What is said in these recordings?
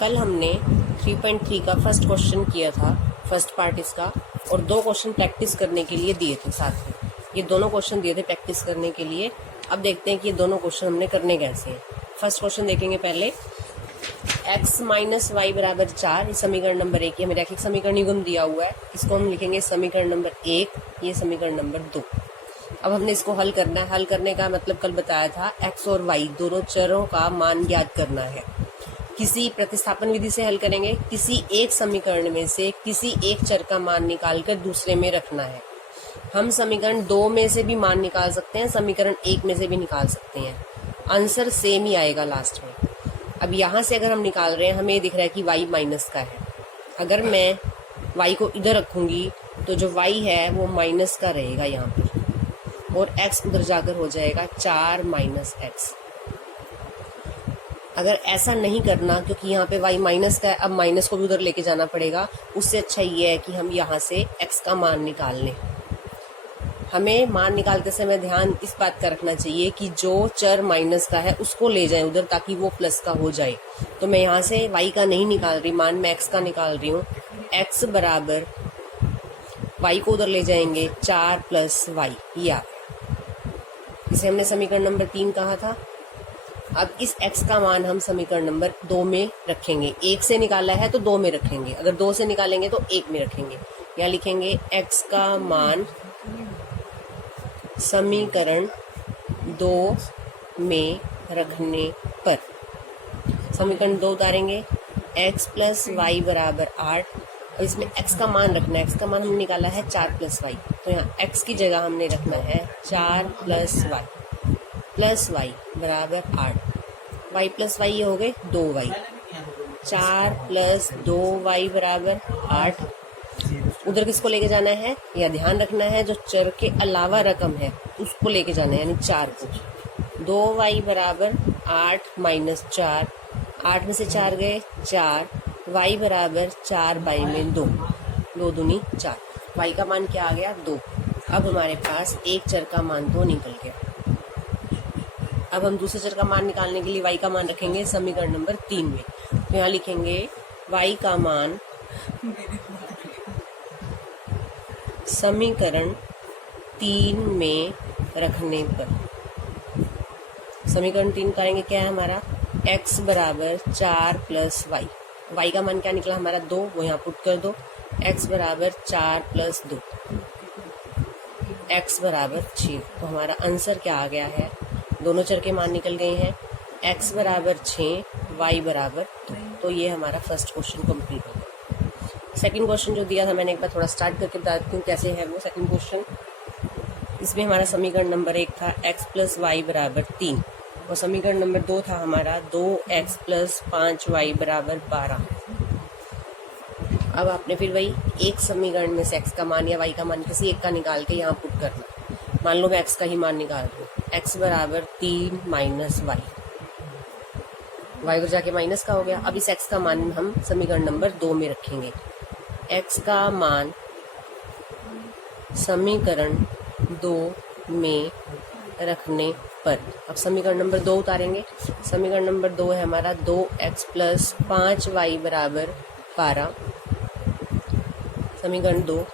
कल हमने 3.3 का फर्स्ट क्वेश्चन किया था, फर्स्ट पार्ट इसका, और 2 क्वेश्चन प्रैक्टिस करने के लिए दिए थे साथ में। ये दोनों क्वेश्चन दिए थे प्रैक्टिस करने के लिए। अब देखते हैं कि ये दोनों क्वेश्चन हमने करने कैसे हैं। फर्स्ट क्वेश्चन देखेंगे पहले। x माइनस वाई बराबर 4, ये समीकरण नंबर 1, ये हमें रैखिक समीकरण युग्म दिया हुआ है, इसको हम लिखेंगे समीकरण नंबर 1, ये समीकरण नंबर 2। अब हमने इसको हल करना है। हल करने का मतलब कल बताया था, x और y दोनों चरों का मान ज्ञात करना है। किसी प्रतिस्थापन विधि से हल करेंगे, किसी एक समीकरण में से किसी एक चर का मान निकालकर दूसरे में रखना है। हम समीकरण 2 में से भी मान निकाल सकते हैं, समीकरण 1 में से भी निकाल सकते हैं, आंसर सेम ही आएगा लास्ट में। अब यहाँ से अगर हम निकाल रहे हैं, हमें दिख रहा है कि y माइनस का है। अगर मैं y को इधर रखूंगी तो जो y है वो माइनस का रहेगा यहाँ पर, और x उधर जाकर हो जाएगा 4 माइनस एक्स। अगर ऐसा नहीं करना, क्योंकि यहाँ पे y माइनस का है, अब माइनस को भी उधर लेके जाना पड़ेगा, उससे अच्छा ये है कि हम यहाँ से x का मान निकाल लें। हमें मान निकालते समय ध्यान इस बात का रखना चाहिए कि जो चर माइनस का है उसको ले जाएं उधर, ताकि वो प्लस का हो जाए। तो मैं यहाँ से y का नहीं निकाल रही मान, मैं x का निकाल रही हूँ। x बराबर y को उधर ले जाएंगे 4 प्लस वाई, ये आ गया। इसे हमने समीकरण नंबर 3 कहा था। अब इस x का मान हम समीकरण नंबर 2 में रखेंगे। 1 से निकाला है तो 2 में रखेंगे, अगर 2 से निकालेंगे तो 1 में रखेंगे। यहाँ लिखेंगे x का मान समीकरण 2 में रखने पर, समीकरण 2 उतारेंगे, x प्लस वाई बराबर 8। अब इसमें x का मान रखना है, x का मान हमने निकाला है 4 प्लस वाई, तो यहाँ x की जगह हमने रखना है 4 प्लस वाई बराबर 8। y प्लस वाई ये हो गए 2y, 4 प्लस 2y बराबर 8। उधर किसको लेके जाना है, या ध्यान रखना है जो चर के अलावा रकम है उसको लेके जाना है, यानी 4 को। 2y बराबर 8 माइनस 4, 8 में से 4 गए 4, y बराबर 4 बाई में 2, 2 दूनी 4, y का मान क्या आ गया 2। अब हमारे पास एक चर का मान 2 निकल गया। अब हम दूसरे चर का मान निकालने के लिए y का मान रखेंगे समीकरण नंबर 3 में। तो यहाँ लिखेंगे y का मान समीकरण 3 में रखने पर, समीकरण 3 करेंगे क्या है हमारा, x बराबर 4 प्लस वाई, y का मान क्या निकला हमारा 2, वो यहाँ पुट कर दो। x बराबर 4 प्लस 2, x बराबर 6। तो हमारा आंसर क्या आ गया है, दोनों चर के मान निकल गए हैं, x बराबर 6, y बराबर 2। तो ये हमारा फर्स्ट क्वेश्चन कंप्लीट हो गया। सेकंड क्वेश्चन जो दिया था, मैंने एक बार थोड़ा स्टार्ट करके बता देती हूँ कैसे है वो सेकंड क्वेश्चन। इसमें हमारा समीकरण नंबर 1 था x प्लस वाई बराबर 3, और समीकरण नंबर 2 था हमारा 2x प्लस 5y बराबर 12। अब आपने फिर वही एक समीकरण में से x का मान या y का मान किसी एक का निकाल के यहाँ पुट करना। मान लो मैं x का ही मान निकाल रही हूँ, x बराबर 3 माइनस वाई, वाई पर जाके माइनस का हो गया। अब इस x का मान हम समीकरण नंबर 2 में रखेंगे। x का मान समीकरण 2 में रखने पर, अब समीकरण नंबर 2 उतारेंगे। समीकरण नंबर 2 है हमारा 2x प्लस 5y बराबर 12। समीकरण 2,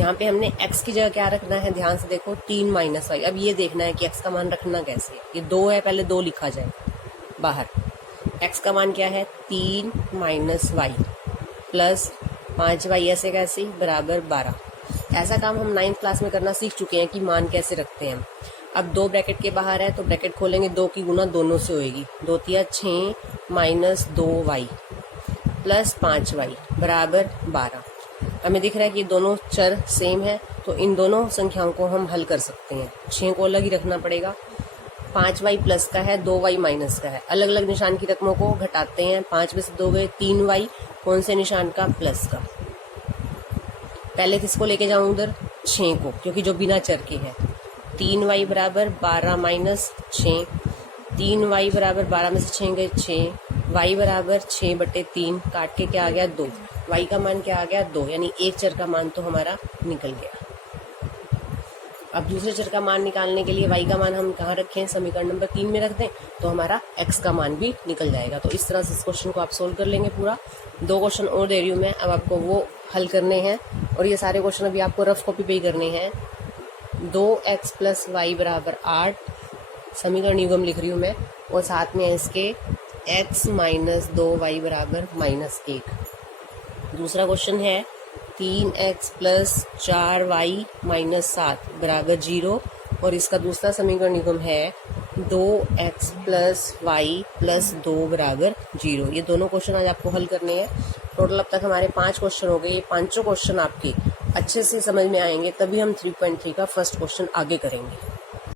यहाँ पे हमने x की जगह क्या रखना है, ध्यान से देखो 3 माइनस वाई। अब ये देखना है कि x का मान रखना कैसे है। ये 2 है, पहले 2 लिखा जाए बाहर। x का मान क्या है 3 माइनस वाई प्लस 5y, ऐसे कैसे बराबर 12। ऐसा काम हम 9th क्लास में करना सीख चुके हैं कि मान कैसे रखते हैं। अब 2 ब्रैकेट के बाहर है तो ब्रैकेट खोलेंगे, 2 की गुना दोनों से होएगी, 2 तिया 6 माइनस 2y प्लस 5y बराबर 12। हमें दिख रहा है कि दोनों चर सेम है, तो इन दोनों संख्याओं को हम हल कर सकते हैं। 6 को अलग ही रखना पड़ेगा, 5y प्लस का है, 2y माइनस का है, अलग अलग निशान की रकमों को घटाते हैं। 5 में से 2 गए 3y, कौन से निशान का, प्लस का। पहले किसको लेके जाऊं उधर, 6 को, क्योंकि जो बिना चर के है। 3y बराबर 12 माइनस 6, 3y बराबर 12 में से 6 गए 6, y बराबर 6/3, काट के क्या आ गया 2, y का मान क्या आ गया 2, यानी एक चर का मान तो हमारा निकल गया। अब दूसरे चर का मान निकालने के लिए y का मान हम कहाँ रखें, समीकरण नंबर 3 में रख दें तो हमारा x का मान भी निकल जाएगा। तो इस तरह से इस क्वेश्चन को आप सोल्व कर लेंगे पूरा। 2 क्वेश्चन और दे रही हूँ मैं, अब आपको वो हल करने हैं और ये सारे क्वेश्चन अभी आपको रफ कॉपी पे ही करने हैं। 2x + y = 8 समीकरण युग्म लिख रही हूँ मैं, और साथ में इसके x - 2y = -1। दूसरा क्वेश्चन है 3x + 4y - 7 = 0, और इसका दूसरा समीकरण युग्म है 2x + y + 2 = 0। ये दोनों क्वेश्चन आज आपको हल करने हैं। टोटल अब तक हमारे 5 क्वेश्चन हो गए। ये पांचों क्वेश्चन आपके अच्छे से समझ में आएंगे तभी हम 3.3 का फर्स्ट क्वेश्चन आगे करेंगे।